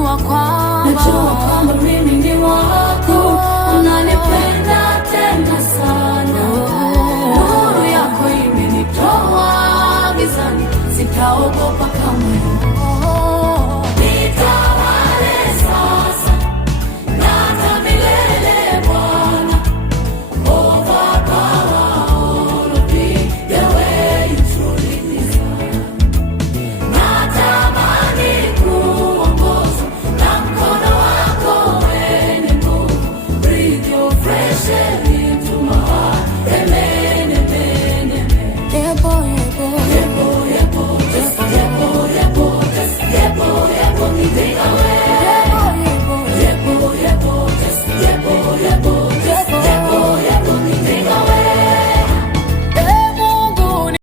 najua kwamba mimi ni wako, unanipenda tena sana. Nuru yako imenitoa gizani, sitaogopa kamwe. Nitawale sasa na hata milele Bwana. Overpower all of me the way you truly desire. Natamani kuongozwa na mkono wako wenye nguvu. Breathe your fresh air into my heart. Amen, amen, amen. Yeah, boy.